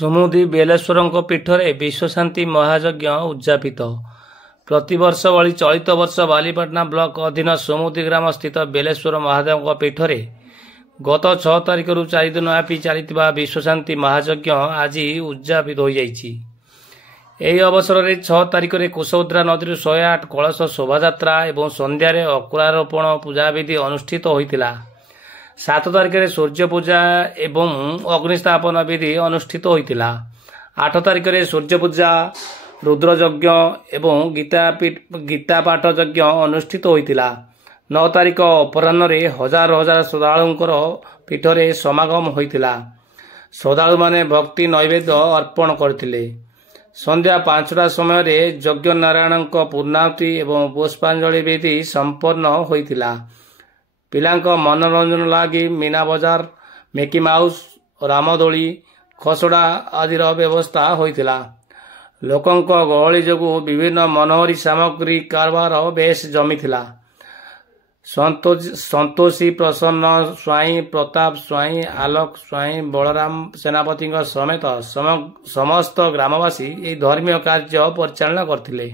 ସୁମୁଦି ବେଲେଶ୍ୱରଙ୍କ ପୀଠରେ ବିଶ୍ୱଶାନ୍ତି ମହାଯଜ୍ଞ ଉଦ୍ଯାପିତ। ପ୍ରତିବର୍ଷ ଭଳି ଚଳିତ ବର୍ଷ ବାଲିପାଟଣା ବ୍ଲକ ଅଧୀନ ସୁମୁଦି ଗ୍ରାମ ସ୍ଥିତ ବେଲେଶ୍ୱର ମହାଦେବଙ୍କ ପୀଠରେ ଗତ 6 ତାରିଖରୁ 4 ଦିନ ବ୍ୟାପୀ ଚାଲିଥିବା ବିଶ୍ୱଶାନ୍ତି ମହାଯଜ୍ଞ ଆଜି ଉଦ୍ଯାପିତ ହୋଇଯାଇଛି। ଏହି ଅବସରରେ 6 ତାରିଖରେ କୁଶଭଦ୍ରା ନଦୀରୁ 108 କଳସ ଶୋଭାଯାତ୍ରା ଏବଂ ସନ୍ଧ୍ୟାରେ ଅକୁଳାରୋପଣ ପୂଜାବିଧି ଅନୁଷ୍ଠିତ ହୋଇଥିଲା। 7 ତାରିଖରେ ସୂର୍ଯ୍ୟ ପୂଜା ଏବଂ ଅଗ୍ନିସ୍ଥାପନ ବିଧି ଅନୁଷ୍ଠିତ ହୋଇଥିଲା। 8 ତାରିଖରେ ସୂର୍ଯ୍ୟ ପୂଜା, ରୁଦ୍ରଯଜ୍ଞ ଏବଂ ଗୀତାପାଠ ଯଜ୍ଞ ଅନୁଷ୍ଠିତ ହୋଇଥିଲା। 9 ତାରିଖ ଅପରାହ୍ନରେ ହଜାର ହଜାର ଶ୍ରଦ୍ଧାଳୁଙ୍କର ପୀଠରେ ସମାଗମ ହୋଇଥିଲା। ଶ୍ରଦ୍ଧାଳୁମାନେ ଭକ୍ତି ନୈବେଦ୍ୟ ଅର୍ପଣ କରିଥିଲେ। ସନ୍ଧ୍ୟା 5ଟା ସମୟରେ ଯଜ୍ଞ ନାରାୟଣଙ୍କ ପୂର୍ଣ୍ଣାହୁତି ଏବଂ ପୁଷ୍ପାଞ୍ଜଳି ବିଧି ସମ୍ପନ୍ନ ହୋଇଥିଲା। ପିଲାଙ୍କ ମନୋରଞ୍ଜନ ଲାଗି ମୀନା ବଜାର, ମିକି ମାଉସ, ରାମଦୋଳି, ଖସଡ଼ା ଆଦିର ବ୍ୟବସ୍ଥା ହୋଇଥିଲା। ଲୋକଙ୍କ ଗହଳି ଯୋଗୁଁ ବିଭିନ୍ନ ମନୋହରୀ ସାମଗ୍ରୀ କାରବାର ବେଶ ଜମିଥିଲା। ସନ୍ତୋଷୀ ପ୍ରସନ୍ନ ସ୍ୱାଇଁ, ପ୍ରତାପ ସ୍ୱାଇଁ, ଆଲୋକ ସ୍ୱାଇଁ, ବଳରାମ ସେନାପତିଙ୍କ ସମେତ ସମସ୍ତ ଗ୍ରାମବାସୀ ଏହି ଧର୍ମୀୟ କାର୍ଯ୍ୟ ପରିଚାଳନା କରିଥିଲେ।